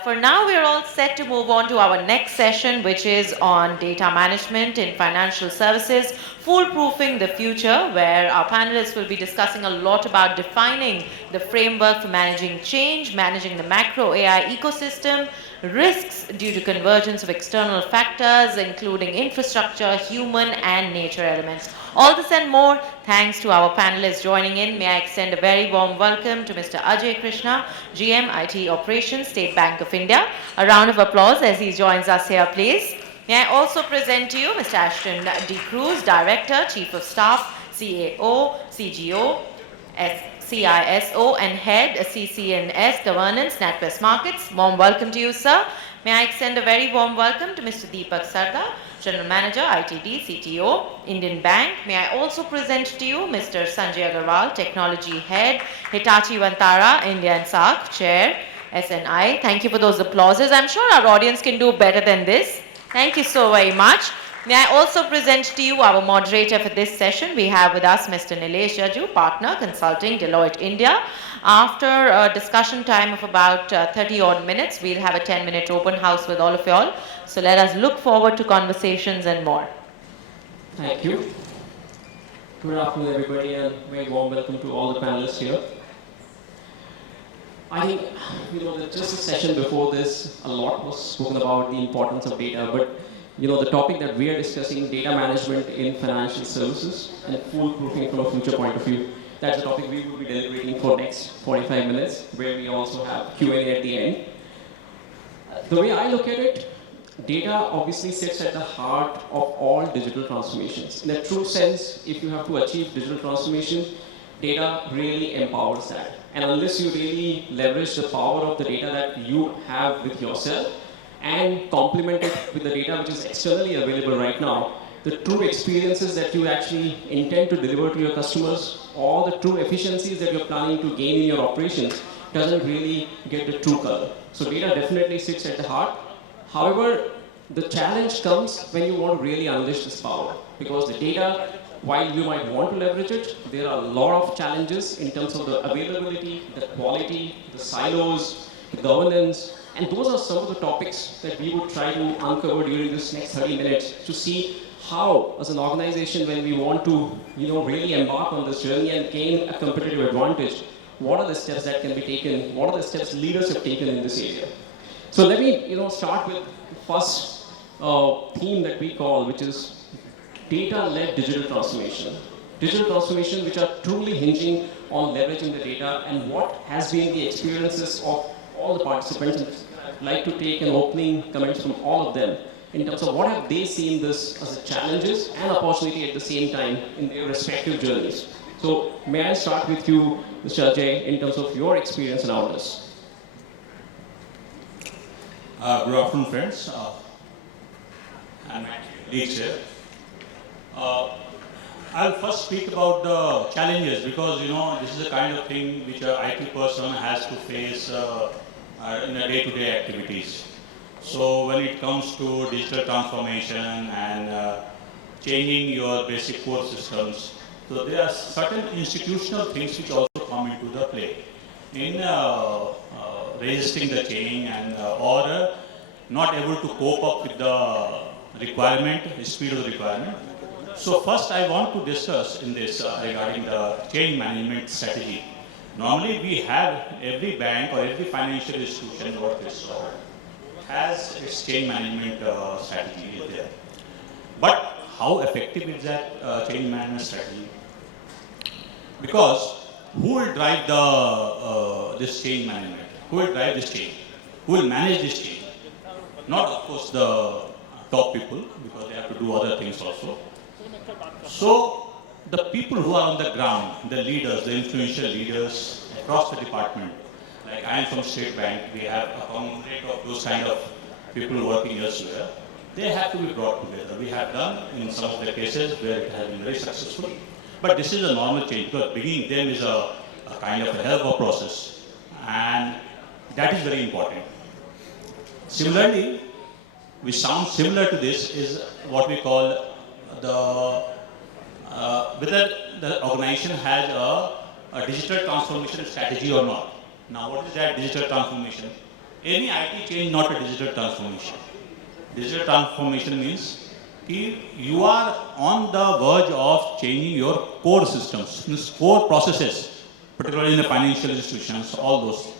For now, we're all set to move on to our next session, which is on data management in financial services, foolproofing the future, where our panelists will be discussing a lot about defining the framework for managing change, managing the macro AI ecosystem, risks due to convergence of external factors, including infrastructure, human and nature elements. All this and more, thanks to our panelists joining in. May I extend a very warm welcome to Mr. Ajay Krishna, GM IT Operations, State Bank of India. A round of applause as he joins us here, please. May I also present to you Mr. Ashton D. Cruz, Director, Chief of Staff, CAO, CGO, CISO, and Head CC&S Governance, NatWest Markets. Warm welcome to you, sir. May I extend a very warm welcome to Mr. Deepak Sarda, General Manager, ITD, CTO, Indian Bank. May I also present to you Mr. Sanjay Agrawal, Technology Head, Hitachi Vantara, India and SAARC, Chair, SNIA. Thank you for those applauses. I'm sure our audience can do better than this. Thank you so very much. May I also present to you our moderator for this session. We have with us Mr. Nilesh, Jajoo, Partner, Consulting, Deloitte, India. After a discussion time of about 30 odd minutes, we'll have a 10-minute open house with all of y'all. So let us look forward to conversations and more. Thank you. Good afternoon, everybody, and very warm welcome to all the panelists here. I think, just a session before this, a lot was spoken about the importance of data, but the topic that we are discussing, data management in financial services and foolproofing from a future point of view, that's the topic we will be deliberating for next 45 minutes, where we also have Q&A at the end. The way I look at it, data obviously sits at the heart of all digital transformations. In a true sense, if you have to achieve digital transformation, data really empowers that. And unless you really leverage the power of the data that you have with yourself and complement it with the data which is externally available right now, the true experiences that you actually intend to deliver to your customers or the true efficiencies that you're planning to gain in your operations doesn't really get the true color. So data definitely sits at the heart. However, the challenge comes when you want to really unleash this power, because the data, while you might want to leverage it, there are a lot of challenges in terms of the availability, the quality, the silos, the governance, and those are some of the topics that we would try to uncover during this next 30 minutes to see how, as an organization, when we want to really embark on this journey and gain a competitive advantage, what are the steps that can be taken, what are the steps leaders have taken in this area. So let me start with the first theme that we call, which is data-led digital transformation. Digital transformation which are truly hinging on leveraging the data, and what has been the experiences of all the participants. And I'd like to take an opening comments from all of them in terms of what have they seen this as a challenges and opportunity at the same time in their respective journeys. So may I start with you, Mr. Ajay, in terms of your experience around this? Good afternoon, friends. I'm Nilesh here. I'll first speak about the challenges, because this is the kind of thing which an IT person has to face in a day-to-day activities. So when it comes to digital transformation and changing your basic core systems, so there are certain institutional things which also come into the play in resisting the change and or not able to cope up with the requirement, the speed of the requirement. So first I want to discuss in this regarding the change management strategy. Normally we have every bank or every financial institution or this has its change management strategy there. But how effective is that change management strategy? Because who will drive this change management? Who will drive this change? Who will manage this change? Not, of course, the top people, because they have to do other things also. So the people who are on the ground, the leaders, the influential leaders across the department, like I am from State Bank, we have a conglomerate of those kind of people working elsewhere. They have to be brought together. We have done in some of the cases where it has been very successful. But this is a normal change, because bringing them is a kind of a hell of a process. And that is very important. Similarly, which sounds similar to this, is what we call whether the organization has a digital transformation strategy or not. Now, what is that digital transformation? any IT change, not a digital transformation. Digital transformation means you are on the verge of changing your core systems, means core processes, particularly in the financial institutions, all those.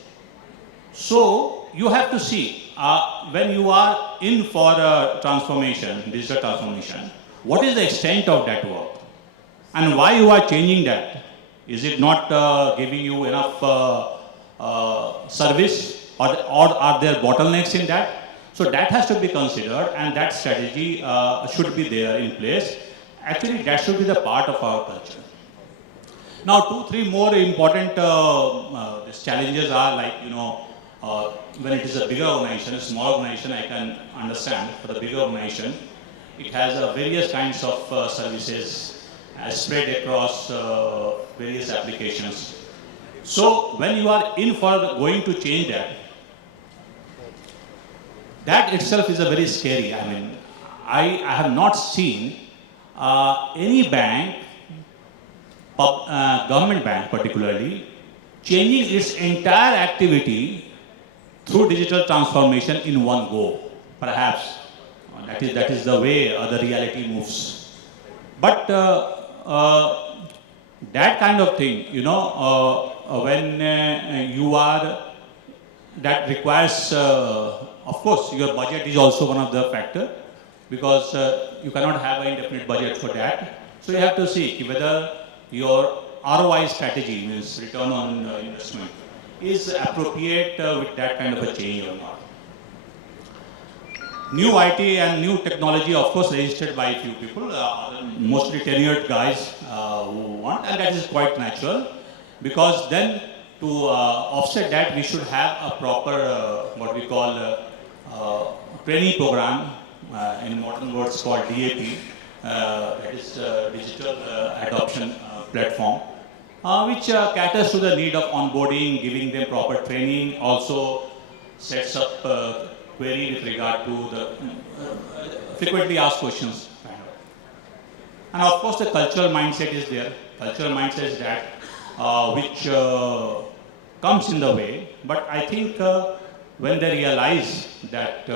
So you have to see when you are in for a transformation, digital transformation, what is the extent of that work and why you are changing that? Is it not giving you enough service, or are there bottlenecks in that? So that has to be considered, and that strategy should be there in place. Actually, that should be the part of our culture. Now, 2-3 more important these challenges are like, when it is a bigger organization, a small organization, I can understand. For the bigger organization, it has various kinds of services spread across various applications. So when you are in for going to change that, that itself is a very scary. I mean, I have not seen any bank, government bank particularly, changing its entire activity through digital transformation in one go. Perhaps that is the way the reality moves. But that kind of thing, when you are, that requires, of course, your budget is also one of the factor, because you cannot have an indefinite budget for that. So you have to see whether your ROI strategy, means return on investment, is appropriate with that kind of a change or not. New IT and new technology, of course, registered by a few people, mostly tenured guys who want, and that is quite natural, because then to offset that, we should have a proper, what we call training program, in modern words called DAP, that is Digital Adoption Platform, which caters to the need of onboarding, giving them proper training, also sets up query with regard to the frequently asked questions. And of course, the cultural mindset is there. Cultural mindset is that which comes in the way. But I think when they realize that,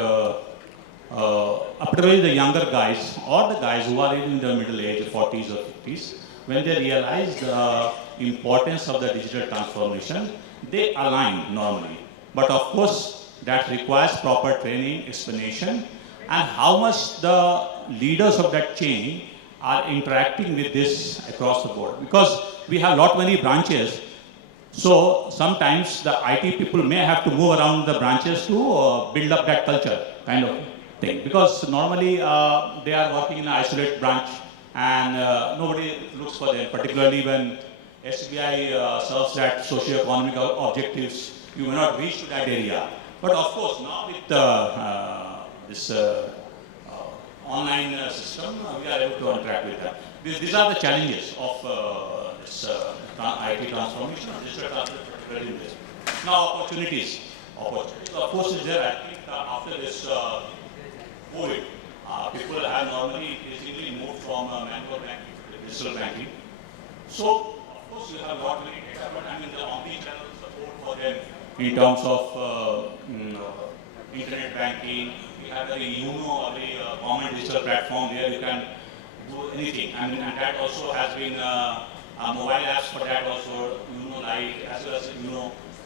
particularly the younger guys or the guys who are in the middle age, 40s or 50s, when they realize the importance of the digital transformation, they align normally. But of course, that requires proper training, explanation, and how much the leaders of that chain are interacting with this across the board. Because we have lot many branches, so sometimes the IT people may have to move around the branches to build up that culture kind of thing. Because normally they are working in an isolated branch, and nobody looks for them, particularly when SBI serves that socio-economic objectives. You may not reach to that area. But of course, now with this online system, we are able to interact with that. These are the challenges of this IT transformation, or digital transformation, particularly in this. Now, opportunities. Opportunities, of course, is there. I think after this COVID, people have normally basically moved from manual banking to digital banking. So, of course, you have got many data, but I mean the omni-channel support for them in terms of internet banking. We have a a very common digital platform where you can do anything. I mean, and that also has been mobile apps for that also, Lite, as well as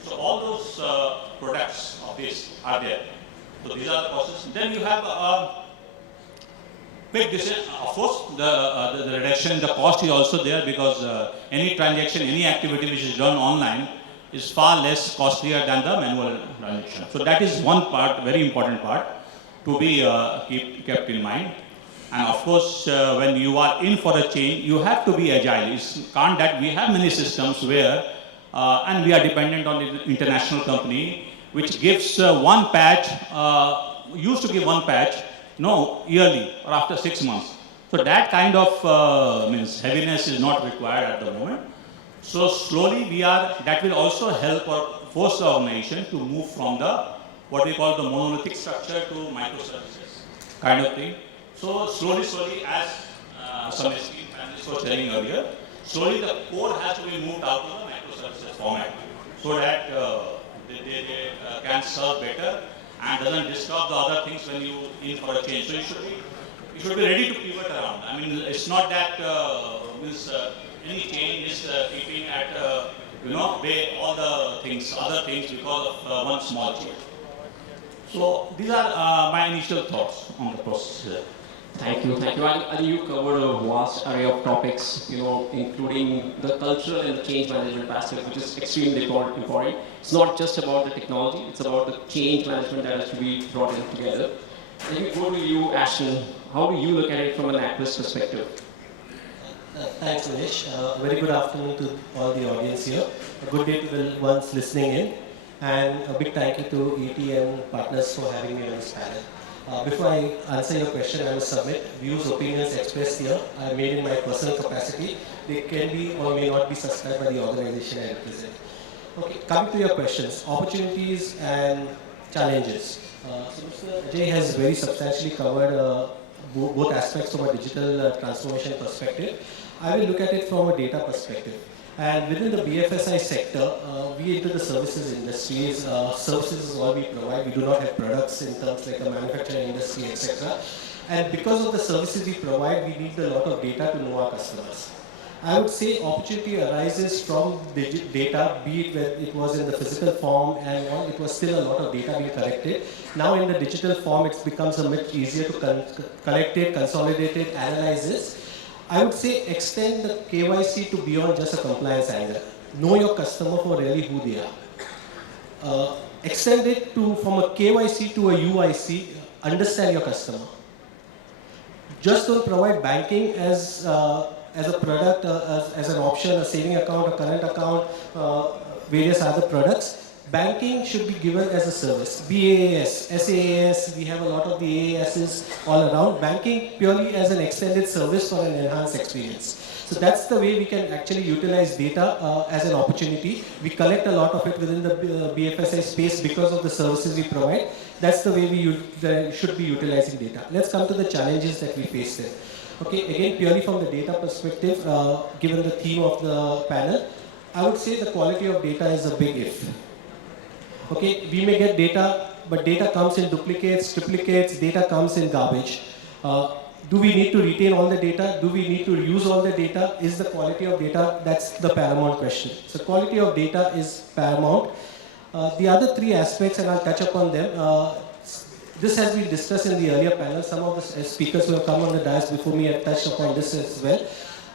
So all those products of this are there. So these are the processes. Then you have quick decision. Of course, the reduction in the cost is also there, because any transaction, any activity which is done online is far less costlier than the manual transaction. So that is one part, very important part to be kept in mind. And of course, when you are in for a change, you have to be agile. It's can't that we have many systems where, and we are dependent on the international company, which gives one patch, used to give one patch, yearly or after 6 months. So that kind of means heaviness is not required at the moment. So slowly that will also help or force the organization to move from what we call the monolithic structure to microservices kind of thing. So slowly, as some esteemed panelists were telling earlier, slowly the core has to be moved out to the microservices format, so that they can serve better and doesn't disturb the other things when you in for a change. So you should be ready to pivot around. I mean, it's not that any change is keeping at bay all the things, other things because of one small change. So these are my initial thoughts on the process. Thank you, thank you. And you covered a vast array of topics, including the cultural and the change management aspect, which is extremely important. It's not just about the technology, it's about the change management that has to be brought in together. Let me go to you, Ashton. How do you look at it from an NatWest perspective? Thanks, Nilesh. Very good afternoon to all the audience here. A good day to the ones listening in. And a big thank you to ETM partners for having me on this panel. Before I answer your question, I will submit views, opinions expressed here are made in my personal capacity. They can be or may not be subscribed by the organization I represent. Okay, coming to your questions, opportunities and challenges. So Mr. Ajay has very substantially covered both aspects from a digital transformation perspective. I will look at it from a data perspective. And within the BFSI sector, we into the services industries, services is all we provide. We do not have products in terms like a manufacturing industry, etc. And because of the services we provide, we need a lot of data to know our customers. I would say opportunity arises from data, be it where it was in the physical form and it was still a lot of data being collected. Now in the digital form, it becomes a much easier to collect it, consolidate it, analyze this. I would say extend the KYC to beyond just a compliance angle. Know your customer for really who they are. Extend it to from a KYC to a UIC, understand your customer. Just don't provide banking as a product, as an option, a saving account, a current account, various other products. Banking should be given as a service. BAAS, SAAS, we have a lot of the AASs all around. Banking purely as an extended service for an enhanced experience. So that's the way we can actually utilize data as an opportunity. We collect a lot of it within the BFSI space because of the services we provide. That's the way we should be utilizing data. Let's come to the challenges that we face there. Okay, again, purely from the data perspective, given the theme of the panel, I would say the quality of data is a big if. Okay, we may get data, but data comes in duplicates, triplicates, data comes in garbage. Do we need to retain all the data? Do we need to use all the data? Is the quality of data? That's the paramount question. So quality of data is paramount. The other three aspects, and I'll touch upon them. This has been discussed in the earlier panel. Some of the speakers who have come on the dais before me have touched upon this as well.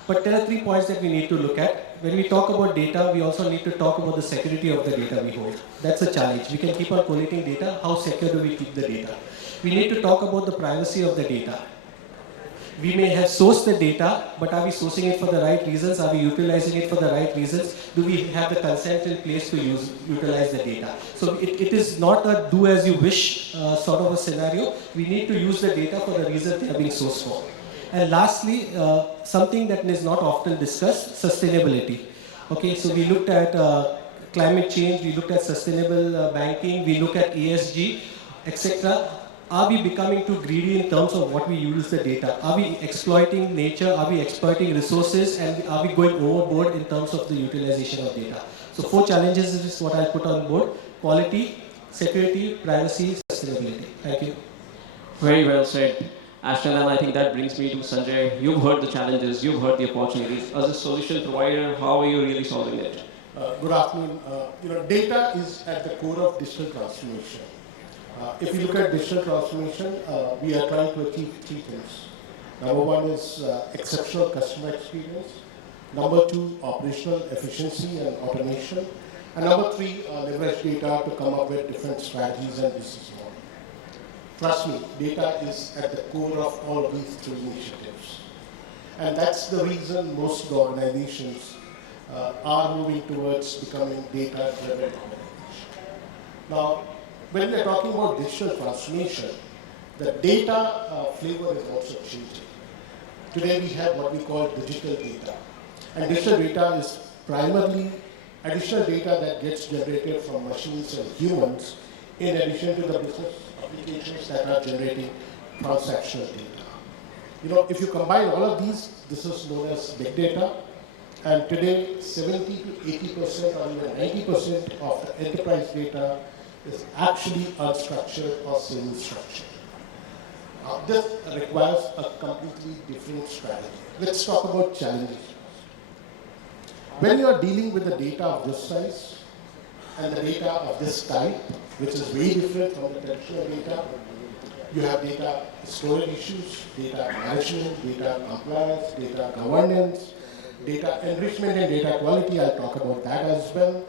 But there are 3 points that we need to look at. When we talk about data, we also need to talk about the security of the data we hold. That's a challenge. We can keep on collating data. How secure do we keep the data? We need to talk about the privacy of the data. We may have sourced the data, but are we sourcing it for the right reasons? Are we utilizing it for the right reasons? Do we have the consent in place to utilize the data? So it is not a do as you wish sort of a scenario. We need to use the data for the reason they are being sourced for. And lastly, something that is not often discussed, sustainability. Okay, so we looked at climate change, we looked at sustainable banking, we look at ESG, etc. Are we becoming too greedy in terms of what we use the data? Are we exploiting nature? Are we exploiting resources? And are we going overboard in terms of the utilization of data? So 4 challenges is what I put on board. Quality, security, privacy, sustainability. Thank you. Very well said, Ashton, and I think that brings me to Sanjay. You've heard the challenges, you've heard the opportunities. As a solution provider, how are you really solving it? Good afternoon. Data is at the core of digital transformation. If you look at digital transformation, we are trying to achieve 3 things. Number 1 is exceptional customer experience. Number 2, operational efficiency and automation. And number 3, leverage data to come up with different strategies and business models. Trust me, data is at the core of all these 3 initiatives. And that's the reason most organizations are moving towards becoming data-driven organizations. Now, when we are talking about digital transformation, the data flavor is also changing. Today we have what we call digital data. And digital data is primarily additional data that gets generated from machines and humans in addition to the business applications that are generating transactional data. If you combine all of these, this is known as big data. And today, 70 to 80% or even 90% of the enterprise data is actually unstructured or semi-structured. This requires a completely different strategy. Let's talk about challenges. When you are dealing with the data of this size and the data of this type, which is very different from the traditional data, you have data storage issues, data management, data compliance, data governance, data enrichment and data quality. I'll talk about that as well.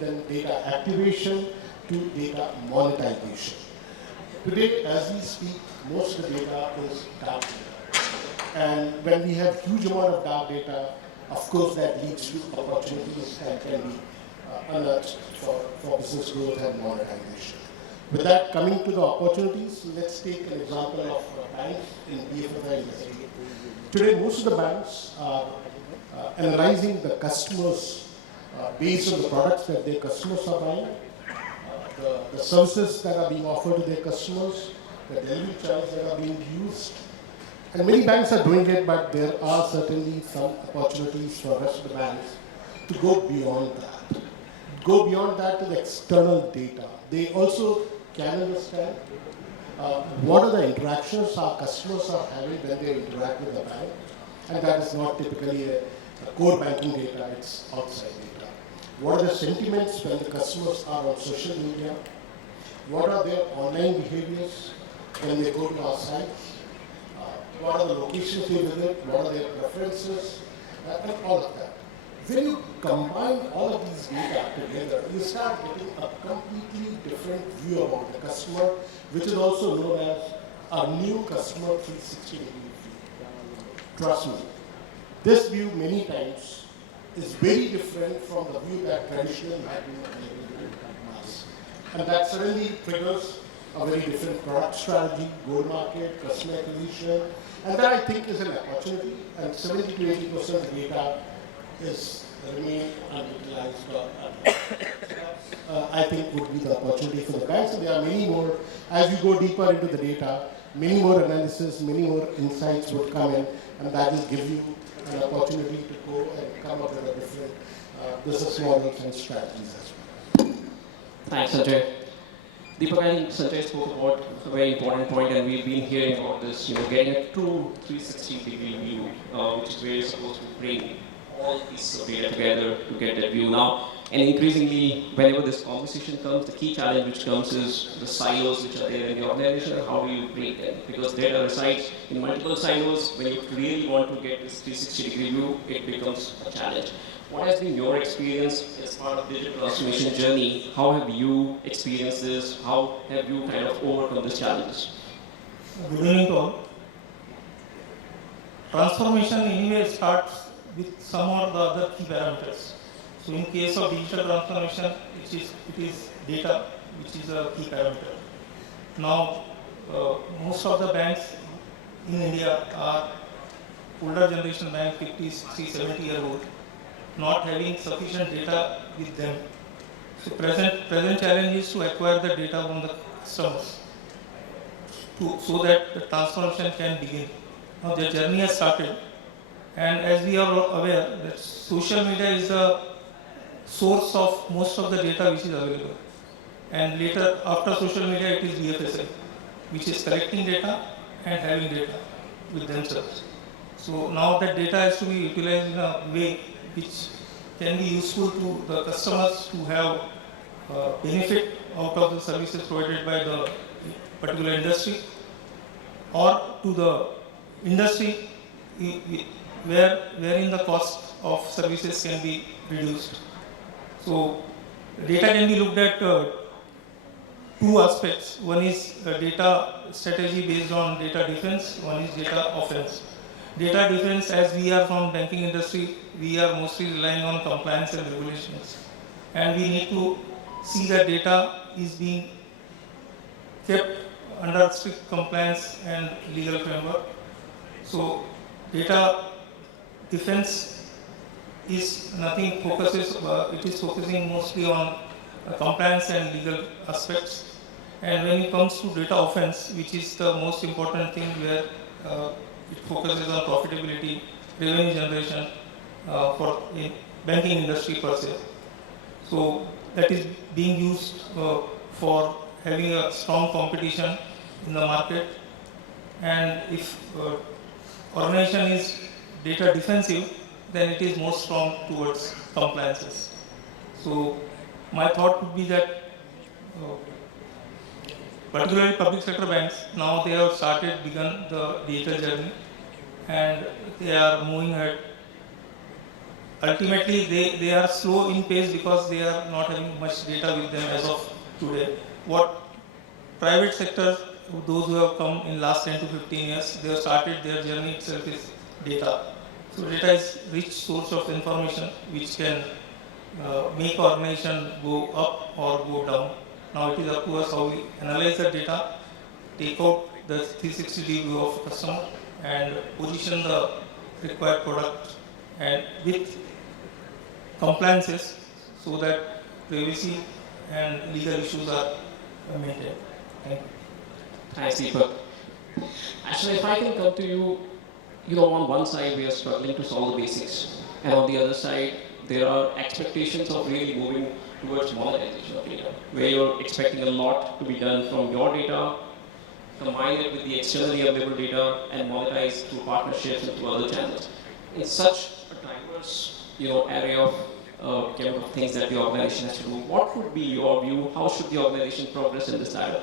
Then data activation to data monetization. Today, as we speak, most of the data is dark data. And when we have huge amount of dark data, of course that leads to opportunities and can be unearthed for business growth and monetization. With that, coming to the opportunities, let's take an example of banks in BFSI industry. Today, most of the banks are analyzing the customers based on the products that their customers are buying, the services that are being offered to their customers, the delivery channels that are being used. And many banks are doing it, but there are certainly some opportunities for the rest of the banks to go beyond that. Go beyond that to the external data. They also can understand what are the interactions our customers are having when they interact with the bank. And that is not typically a core banking data, it's outside data. What are the sentiments when the customers are on social media? What are their online behaviors when they go to our sites? What are the locations they visit? What are their preferences? And all of that. When you combine all of these data together, you start getting a completely different view about the customer, which is also known as a new customer 360 degree view. Trust me, this view many times is very different from the view that traditionally had been available to us. And that suddenly triggers a very different product strategy, go-to-market, customer acquisition, and that I think is an opportunity, and 70 to 80% of the data is remain unutilized. I think would be the opportunity for the banks, and there are many more. As you go deeper into the data, many more analysis, many more insights would come in, and that will give you an opportunity to go and come up with a different business models and strategies as well. Thanks, Sanjay. Deepak, I think Sanjay spoke about a very important point, and we've been hearing about this, getting a true 360-degree view, which is where you're supposed to bring all pieces of data together to get that view now. And increasingly, whenever this conversation comes, the key challenge which comes is the silos which are there in the organization, and how do you break them? Because data resides in multiple silos. When you really want to get this 360-degree view, it becomes a challenge. What has been your experience as part of digital transformation journey? How have you experienced this? How have you kind of overcome these challenges? Good evening to all. Transformation anyway starts with some or the other key parameters. So in case of digital transformation, it is data, which is a key parameter. Now, most of the banks in India are older generation bank, 50, 60, 70 year old, not having sufficient data with them. So present challenge is to acquire the data from the customers so that the transformation can begin. Now the journey has started, and as we are aware that social media is the source of most of the data which is available. And later, after social media, it is BFSI, which is collecting data and having data with themselves. So now that data has to be utilized in a way which can be useful to the customers to have benefit out of the services provided by the particular industry, or to the industry wherein the cost of services can be reduced. So data can be looked at two aspects. One is data strategy based on data defense, one is data offense. Data defense, as we are from banking industry, we are mostly relying on compliance and regulations. And we need to see that data is being kept under strict compliance and legal framework. So data defense is nothing focuses, it is focusing mostly on compliance and legal aspects. And when it comes to data offense, which is the most important thing where it focuses on profitability, revenue generation for the banking industry per se. So that is being used for having a strong competition in the market. And if organization is data defensive, then it is more strong towards compliances. So my thought would be that particularly public sector banks, now they have begun the digital journey, and they are moving ahead. Ultimately, they are slow in pace because they are not having much data with them as of today. What private sector, those who have come in last 10 to 15 years, they have started their journey itself is data. So data is rich source of information which can make organization go up or go down. Now it is up to us how we analyze the data, take out the 360-degree view of customer, and position the required product and with compliances so that privacy and legal issues are maintained. Thank you. Thanks, Deepak. Actually, if I can come to you, on one side we are struggling to solve the basics, and on the other side there are expectations of really moving towards monetization of data, where you're expecting a lot to be done from your data, combine it with the externally available data, and monetize through partnerships and through other channels. It's such a diverse, area of things that the organization has to do. What would be your view? How should the organization progress in this ladder?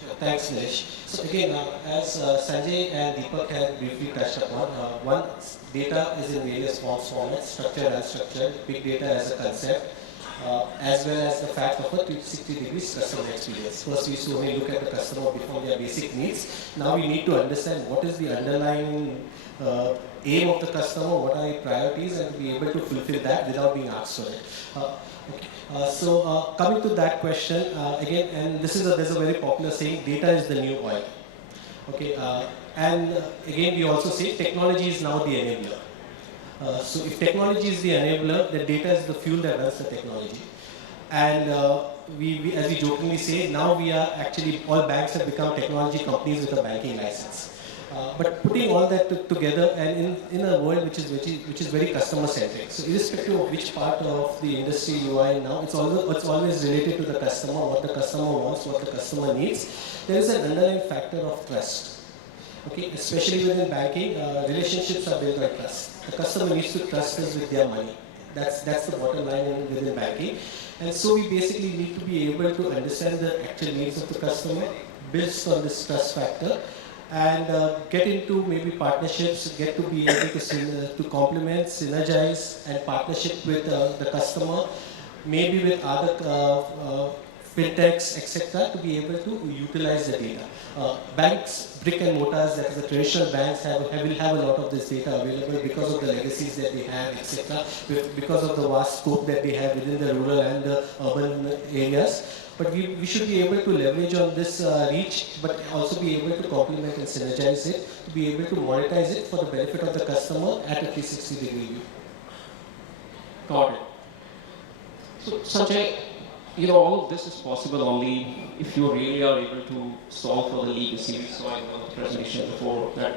Sure. Thanks, Nilesh. So again, as Sanjay and Deepak have briefly touched upon, one, data is in various forms, formats, structured and unstructured, big data as a concept, as well as the fact of a 360 degrees customer experience. First, we used to only look at the customer before their basic needs. Now we need to understand what is the underlying aim of the customer, what are the priorities, and to be able to fulfill that without being asked for it. So coming to that question, again, and there's a very popular saying, data is the new oil. Okay, and again, we also say technology is now the enabler. So if technology is the enabler, the data is the fuel that runs the technology. And we, as we jokingly say, now we are actually, all banks have become technology companies with a banking license. But putting all that together, and in a world which is very customer centric, so irrespective of which part of the industry you are in now, it's always related to the customer, what the customer wants, what the customer needs. There is an underlying factor of trust. Okay, especially within banking, relationships are built on trust. The customer needs to trust us with their money. That's the bottom line within banking. And so we basically need to be able to understand the actual needs of the customer based on this trust factor, and get into maybe partnerships, get to be able to complement, synergize, and partnership with the customer, maybe with other fintechs, etc., to be able to utilize the data. Banks, brick and mortars, that is the traditional banks, will have a lot of this data available because of the legacies that they have, etc., because of the vast scope that they have within the rural and the urban areas. But we should be able to leverage on this reach, but also be able to complement and synergize it, to be able to monetize it for the benefit of the customer at a 360-degree view. Got it. So, Sanjay, all of this is possible only if you really are able to solve for the legacy. We saw in the presentation before that,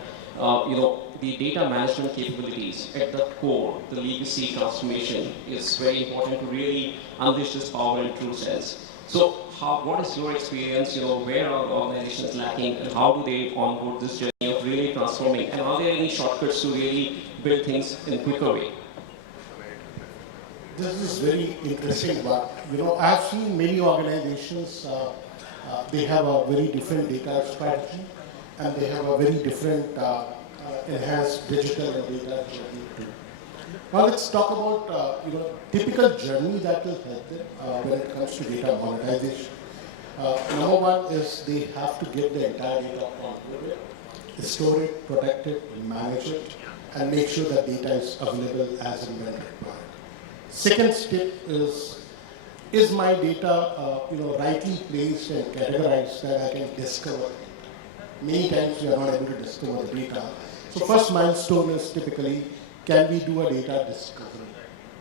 the data management capabilities at the core, the legacy transformation is very important to really unleash this power in true sense. So, what is your experience? Where are organizations lacking, and how do they onboard this journey of really transforming? And are there any shortcuts to really build things in a quicker way? This is very interesting, but I have seen many organizations, they have a very different data strategy, and they have a very different enhanced digital and data journey too. Now let's talk about typical journey that will help them when it comes to data monetization. Number one is they have to get the entire data onboarded, store it, protect it, manage it, and make sure that data is available as and when required. Second step is my data rightly placed and categorized that I can discover it. Many times we are not able to discover the data. So first milestone is typically, can we do a data discovery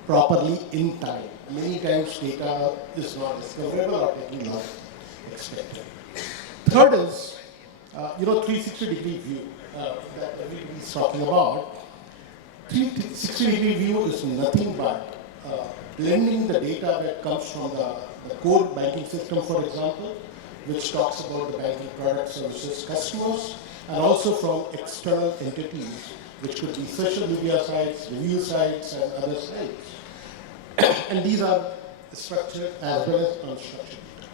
properly in time? Many times data is not discoverable or taking long expected. Third is, 360-degree view that everybody is talking about. 360-degree view is nothing but blending the data that comes from the core banking system, for example, which talks about the banking product services customers, and also from external entities, which could be social media sites, review sites, and other sites. And these are structured as well as unstructured data.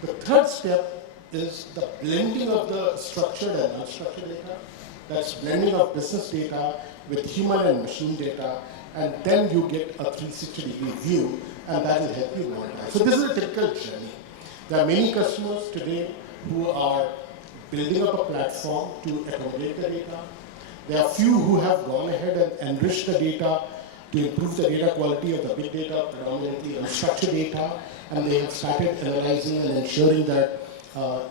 The third step is the blending of the structured and unstructured data. That's blending of business data with human and machine data, and then you get a 360-degree view, and that will help you monetize. So this is a typical journey. There are many customers today who are building up a platform to accommodate the data. There are few who have gone ahead and enriched the data to improve the data quality of the big data, predominantly unstructured data, and they have started analyzing and ensuring that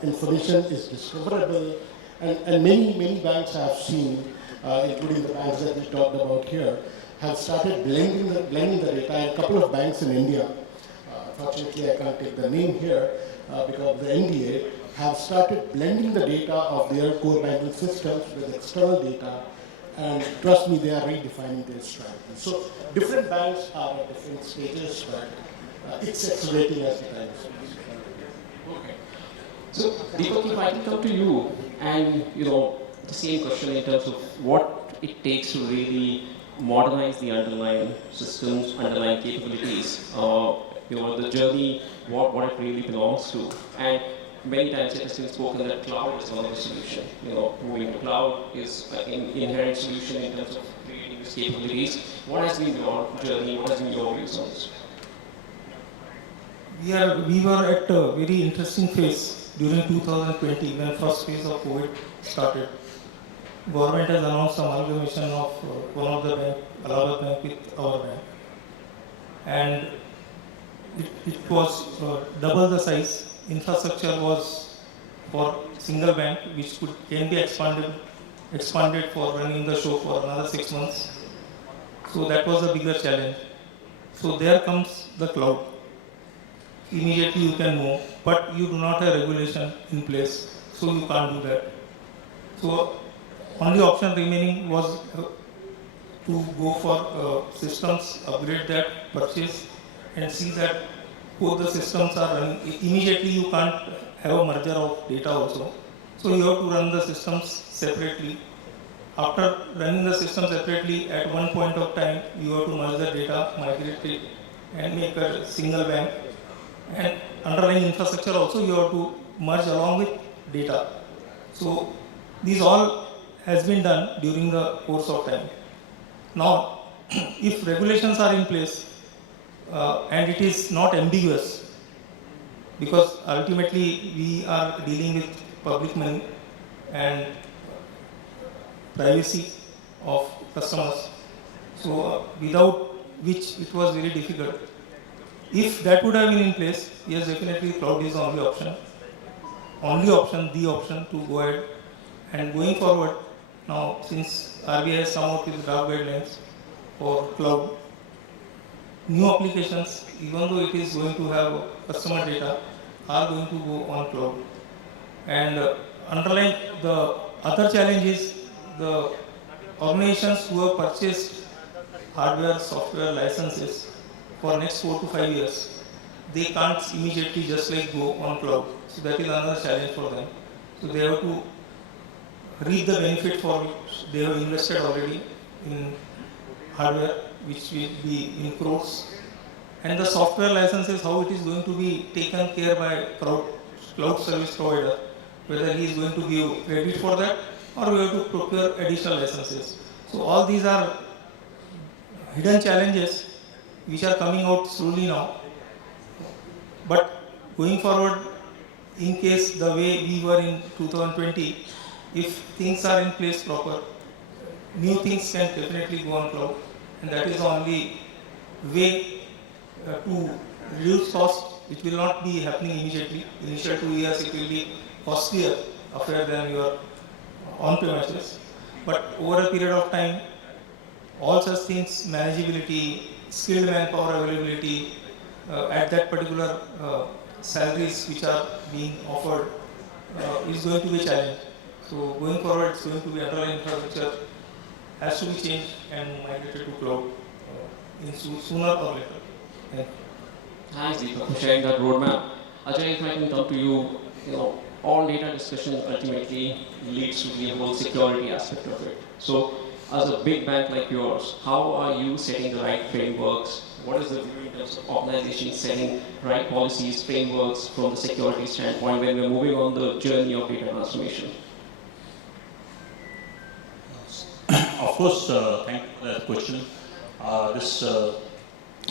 information is discoverable. And many banks I have seen, including the banks that we talked about here, have started blending the data. And a couple of banks in India, fortunately I can't take the name here because of the NDA, have started blending the data of their core banking systems with external data, and trust me, they are redefining their strategy. So different banks are at different stages, but it's accelerating as the time goes. Okay. So Deepak, if I can come to you, and the same question in terms of what it takes to really modernize the underlying systems, underlying capabilities, the journey, what it really belongs to. And many times it has been spoken that cloud is one of the solution. Moving to cloud is an inherent solution in terms of creating these capabilities. What has been your journey? What has been your views on this? We were at a very interesting phase during 2020 when first phase of COVID started. Government has announced amalgamation of one of the bank, Allahabad Bank, with our bank. And it was double the size. Infrastructure was for single bank, which can be expanded for running the show for another 6 months. So that was a bigger challenge. So there comes the cloud. Immediately you can move, but you do not have regulation in place, so you can't do that. So only option remaining was to go for systems, upgrade that, purchase, and see that both the systems are running. Immediately you can't have a merger of data also. So you have to run the systems separately. After running the system separately, at one point of time, you have to merge the data, migrate it, and make a single bank. And underlying infrastructure also you have to merge along with data. So these all has been done during the course of time. Now, if regulations are in place and it is not ambiguous, because ultimately we are dealing with public money and privacy of customers, so without which it was very difficult. If that would have been in place, yes, definitely cloud is the only option, the option to go ahead. And going forward, now since RBI has come out with draft guidelines for cloud, new applications, even though it is going to have customer data, are going to go on cloud. And underlying the other challenge is the organizations who have purchased hardware, software licenses for next 4 to 5 years, they can't immediately just like go on cloud. So that is another challenge for them. So they have to reap the benefit for which they have invested already in hardware, which will be in crores. And the software licenses, how it is going to be taken care by cloud service provider, whether he is going to give credit for that or we have to procure additional licenses. So all these are hidden challenges which are coming out slowly now. But going forward, in case the way we were in 2020, if things are in place proper, new things can definitely go on cloud. And that is the only way to reduce cost. It will not be happening immediately. Initial 2 years it will be costlier affair than your on-premises. But over a period of time, all such things, manageability, skilled manpower availability, at that particular salaries which are being offered is going to be a challenge. So going forward, it's going to be underlying infrastructure has to be changed and migrated to cloud sooner or later. Thank you. Thanks, Deepak, for sharing that roadmap. Ajay, if I can come to you, all data discussion ultimately leads to the whole security aspect of it. So, as a big bank like yours, how are you setting the right frameworks? What is the view in terms of organization setting right policies, frameworks from the security standpoint when we're moving on the journey of data transformation? Of course, thank you for that question. This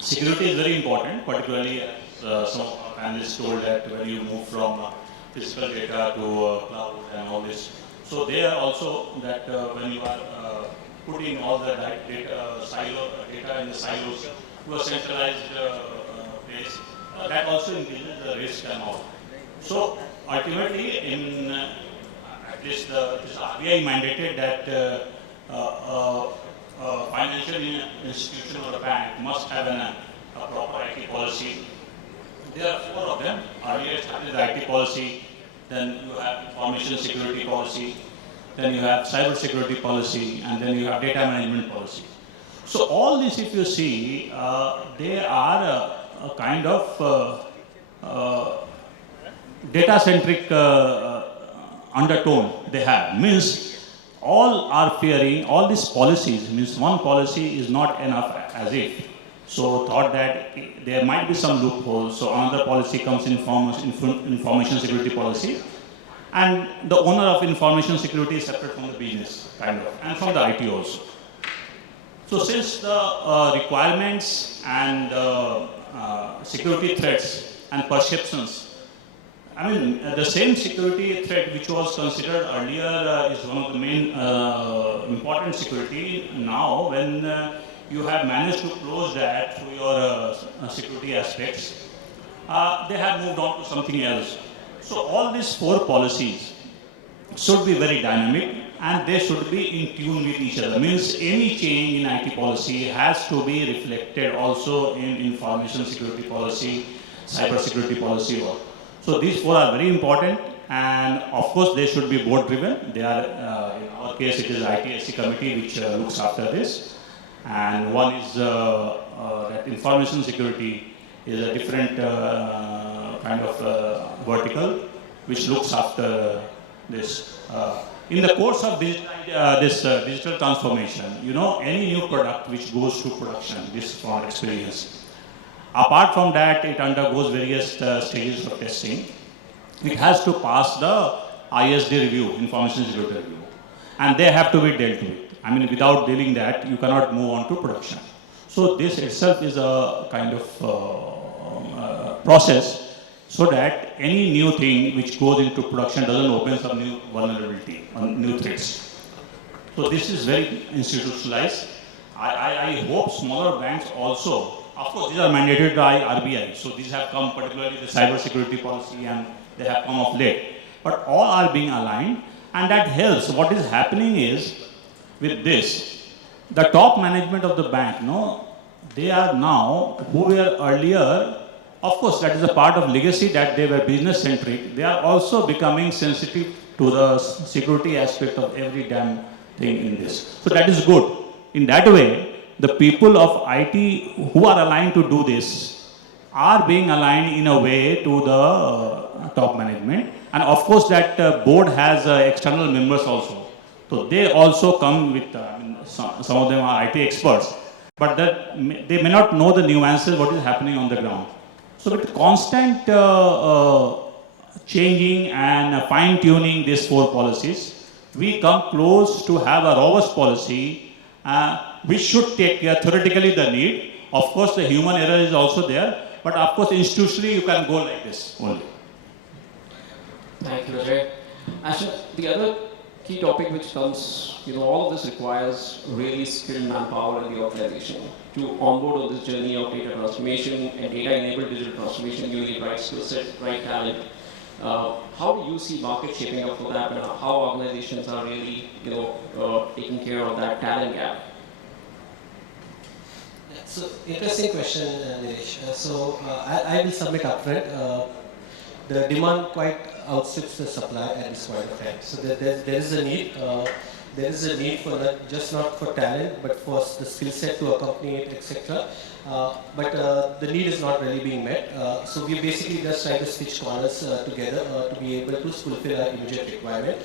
security is very important, particularly as some of our panelists told that when you move from physical data to cloud and all this. So there also that when you are putting all the data in the silos to a centralized place, that also increases the risk and all. So ultimately, in at least this RBI mandated that financial institution or a bank must have a proper IT policy. There are 4 of them. Earlier started the IT policy, then you have information security policy, then you have cyber security policy, and then you have data management policy. So all this, if you see, they are a kind of data-centric undertone they have. Means all are fearing, all these policies, means one policy is not enough as if. So thought that there might be some loopholes, so another policy comes in information security policy. And the owner of information security is separate from the business, kind of, and from the IT also. So since the requirements and security threats and perceptions, I mean, the same security threat which was considered earlier is one of the main important security. Now, when you have managed to close that through your security aspects, they have moved on to something else. So all these 4 policies should be very dynamic and they should be in tune with each other. Means any change in IT policy has to be reflected also in information security policy, cyber security policy. So these 4 are very important, and of course they should be board driven. They are, in our case it is ITSC committee which looks after this. And one is that information security is a different kind of vertical which looks after this. In the course of this digital transformation, any new product which goes to production, this is from experience. Apart from that, it undergoes various stages of testing. It has to pass the ISD review, information security review, and they have to be dealt with. I mean, without dealing that, you cannot move on to production. So this itself is a kind of process, so that any new thing which goes into production doesn't open some new vulnerability or new threats. So this is very institutionalized. I hope smaller banks also. Of course, these are mandated by RBI, so these have come, particularly the cyber security policy, and they have come of late. But all are being aligned, and that helps. What is happening is, with this, the top management of the bank, they are now, who were earlier, of course, that is a part of legacy that they were business-centric. They are also becoming sensitive to the security aspect of every damn thing in this. So that is good. In that way, the people of IT who are aligned to do this are being aligned in a way to the top management. And of course, that board has external members also. So they also come with, some of them are IT experts, but they may not know the nuances, what is happening on the ground. So with constant changing and fine-tuning these 4 policies, we come close to have a robust policy which should take care theoretically the need. Of course, the human error is also there, but of course, institutionally, you can go like this only. Thank you, Ajay. Ashton, the other key topic which comes, all of this requires really skilled manpower in the organization. To onboard on this journey of data transformation and data-enabled digital transformation, you need right skill set, right talent. How do you see market shaping up for that, and how organizations are really, taking care of that talent gap? So, interesting question, Nilesh. I will submit upfront. The demand quite outstrips the supply at this point of time. So there is a need. there is a need for not for talent, but for the skill set to accompany it, etc. But the need is not really being met. So we basically just try to stitch corners together to be able to fulfill our immediate requirement.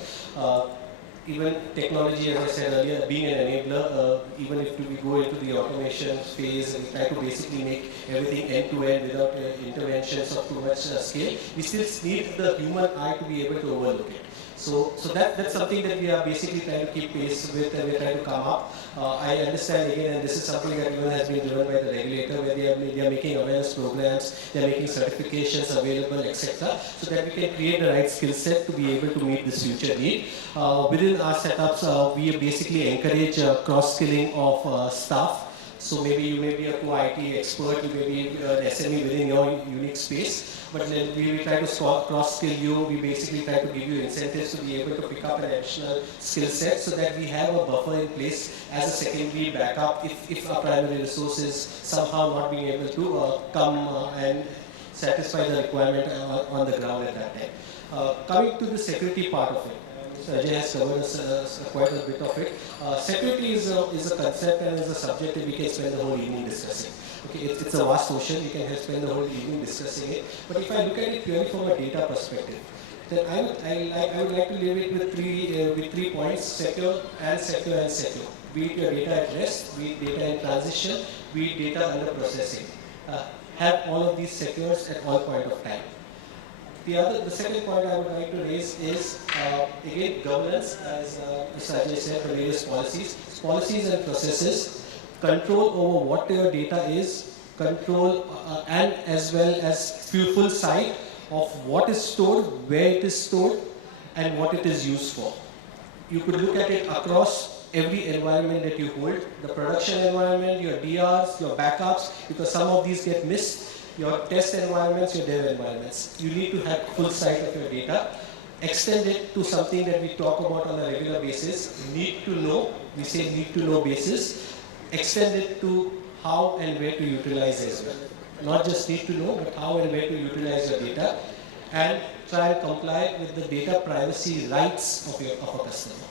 Even technology, as I said earlier, being an enabler, even if we go into the automation phase and try to basically make everything end-to-end without interventions of too much scale, we still need the human eye to be able to overlook it. So that's something that we are basically trying to keep pace with, and we're trying to come up. I understand again, and this is something that even has been driven by the regulator, where they are making awareness programs, they are making certifications available, etc., so that we can create the right skill set to be able to meet this future need. Within our setups, we basically encourage cross-skilling of staff. So maybe you may be a co-IT expert, you may be an SME within your unique space, but then we try to cross-skill you. We basically try to give you incentives to be able to pick up an additional skill set, so that we have a buffer in place as a secondary backup if our primary resource is somehow not being able to come and satisfy the requirement on the ground at that time. Coming to the security part of it. Ajay has covered quite a bit of it. Security is a concept and is a subject that we can spend the whole evening discussing. Okay, it's a vast ocean, we can spend the whole evening discussing it. But if I look at it purely from a data perspective, then I would like to leave it with three points: secure and secure and secure. Be it your data at rest, be it data in transition, be it data under processing. Have all of these secures at all point of time. The second point I would like to raise is, again, governance, as Mr. Ajay said, for various policies and processes, control over what your data is, control and as well as full sight of what is stored, where it is stored, and what it is used for. You could look at it across every environment that you hold, the production environment, your DRs, your backups, because some of these get missed. Your test environments, your dev environments. You need to have full sight of your data. Extend it to something that we talk about on a regular basis. Need to know, we say need to know basis. Extend it to how and where to utilize as well. Not just need to know, but how and where to utilize your data. And try and comply with the data privacy rights of a customer.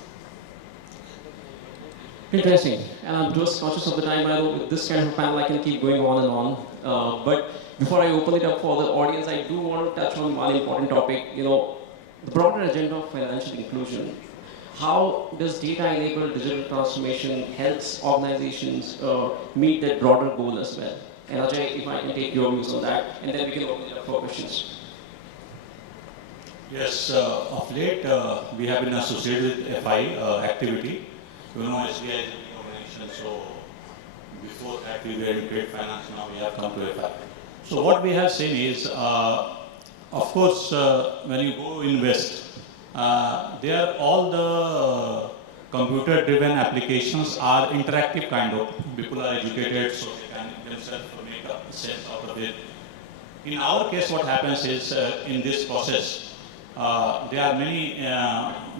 Interesting. And I'm just conscious of the time. I know with this kind of panel I can keep going on and on. But before I open it up for the audience, I do want to touch on one important topic. The broader agenda of financial inclusion. How does data-enabled digital transformation helps organizations meet that broader goal as well? And Ajay, if I can take your views on that, and then we can open it up for questions. Yes, of late we have been associated with FI activity. SBI is a new organization, so before that we were in trade finance, now we have come to FI. So what we have seen is, of course, when you go invest, there all the computer-driven applications are interactive kind of. People are educated, so they can themselves make a sense out of it. In our case, what happens is, in this process, there are many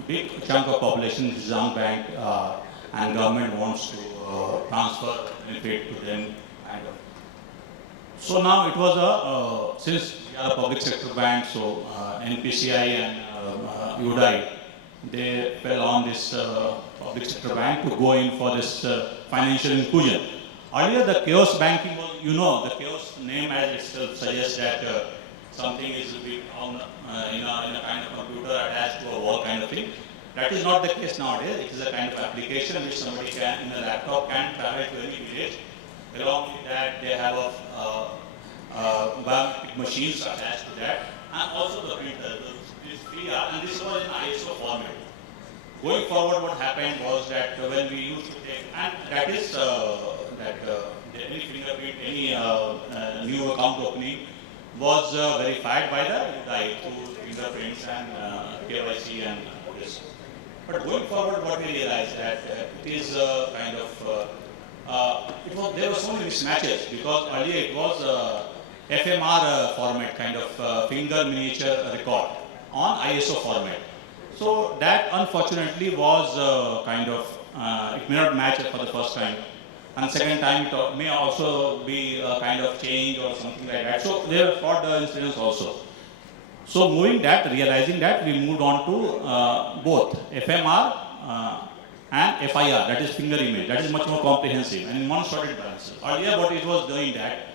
big chunk of population is unbanked, and government wants to transfer benefit to them, kind of. So now it was since we are a public sector bank, so NPCI and UDI, they fell on this public sector bank to go in for this financial inclusion. Earlier the chaos banking was, the chaos name as itself suggests that something is on, in a kind of computer attached to a wall kind of thing. That is not the case nowadays. It is a kind of application which somebody can, in a laptop, can travel to any village. Along with that, they have biometric machines attached to that, and also the printer. These three are, and this was in ISO format. Going forward, what happened was that when we used to take, and that is any fingerprint, any new account opening was verified by the UDI through fingerprints and KYC and this. But going forward, what we realized that it is kind of there were so many mismatches, because earlier it was FMR format, kind of finger miniature record on ISO format. So that unfortunately was kind of, it may not match for the first time. And second time it may also be a kind of change or something like that. So there are fraud incidents also. So realizing that, we moved on to both FMR and FIR, that is finger image, that is much more comprehensive, and in one sorted balance. Earlier what it was doing that,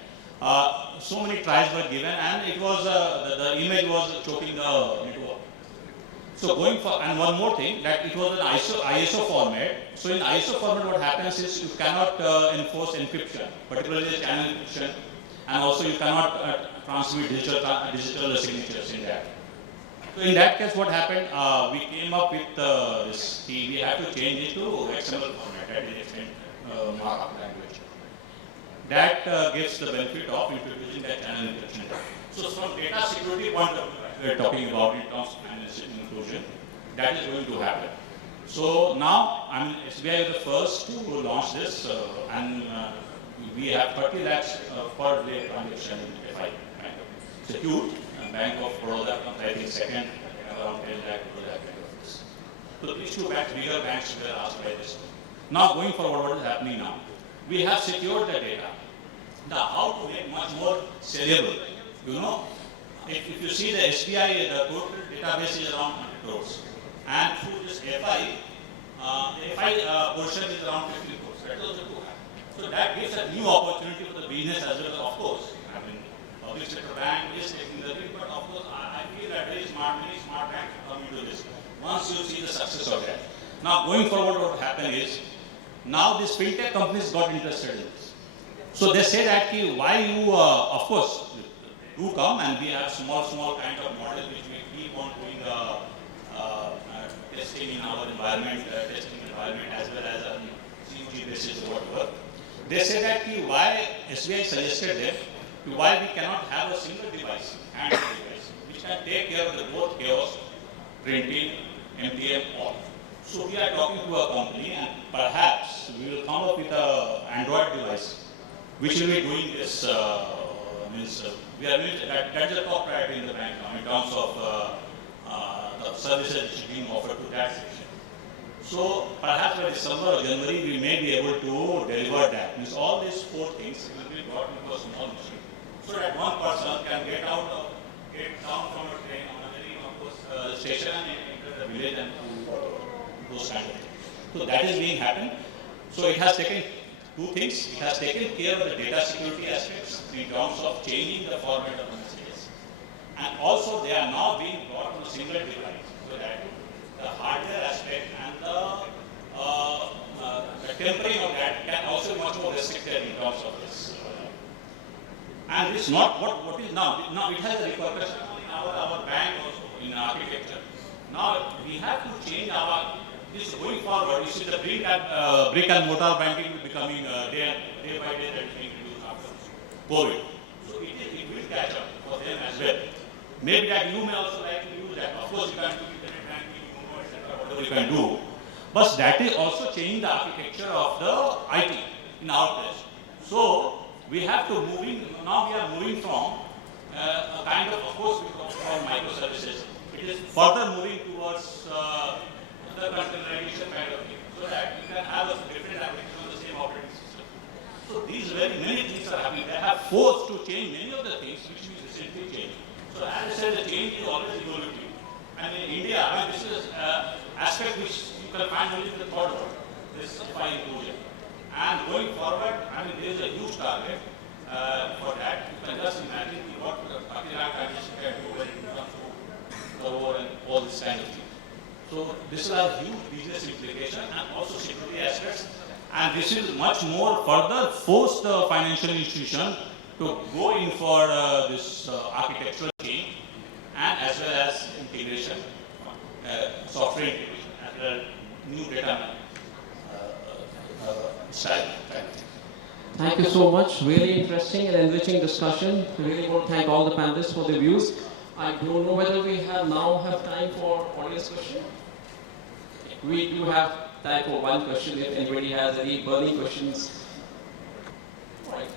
so many tries were given and it was, the image was choking the network. So going for, and one more thing, that it was an ISO format. So in ISO format what happens is you cannot enforce encryption, particularly channel encryption, and also you cannot transmit digital signatures in that. So in that case what happened, we came up with this, we have to change it to XML format, that is extent markup language. That gives the benefit of introducing that channel encryption. So from data security point of view, we are talking about in terms of management inclusion, that is going to happen. So now, I mean, SBI is the first to launch this, and we have 30 lakhs per day transaction in FI. It's a huge. Bank of Baroda comes, I think, second, around 10 lakh to that kind of this. So these two banks, bigger banks, were asked by this. Now, going forward, what is happening now? We have secured the data. Now, how to make much more scalable? You know, if you see the SBI, the total database is around 100 crores. And through this FI, portion is around 50 crores. That is also too high. So that gives a new opportunity for the business as well as, of course, I mean, public sector bank is taking the lead, but of course, I feel that many smart banks are coming to this. Once you see the success of that. Now, going forward, what will happen is, now these fintech companies got interested in this. So they say that why you, of course, do come and we have small kind of model which we keep on doing testing in our environment, as well as on CUG basis or whatever. They say that why SBI suggested them, why we cannot have a single device, handheld device, which can take care of the both chaos, printing, MTM, all. So we are talking to a company and perhaps we will come up with an Android device which will be doing this, we are doing that's a top priority in the bank now in terms of the services which are being offered to that section. So perhaps by December or January we may be able to deliver that. Means all these four things will be brought into a small machine. So that one person can get down from a train on a very station and enter the village and do those kind of things. So that is being happened. So it has taken two things. It has taken care of the data security aspects in terms of changing the format of the messages. And also they are now being brought on a single device so that the hardware aspect and the tempering of that can also be much more restricted in terms of this. And this is not what is now. Now it has a repercussion in our bank also, in architecture. Now we have to change our, this going forward, you see the brick and mortar banking will becoming day by day that is being reduced after COVID. So it will catch up for them as well. Maybe that you may also like to use that. Of course you can do internet banking, etc., whatever you can do. But that is also changing the architecture of the IT in our place. So we have to now we are moving from a kind of course, we talk about microservices. It is further moving towards the containerization kind of thing, so that you can have a different application on the same operating system. So these very many things are happening. They have forced to change many of the things which we recently changed. So as I said, the change is always evolutive. And in India, I mean, this is aspect which you can find only in the third world, this supply inclusion. And going forward, I mean, there is a huge target for that. You can just imagine what the Pakistan transition can do when it comes to the war and all this kind of thing. So this is a huge business implication and also security aspects. And this is much more further force the financial institution to go in for this architectural change and as well as integration, software integration, as well as new data style. Thank you so much. Really interesting and enriching discussion. Really want to thank all the panelists for their views. I don't know whether we now have time for audience question. We do have time for one question if anybody has any burning questions. Right.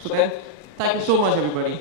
So then, thank you so much, everybody.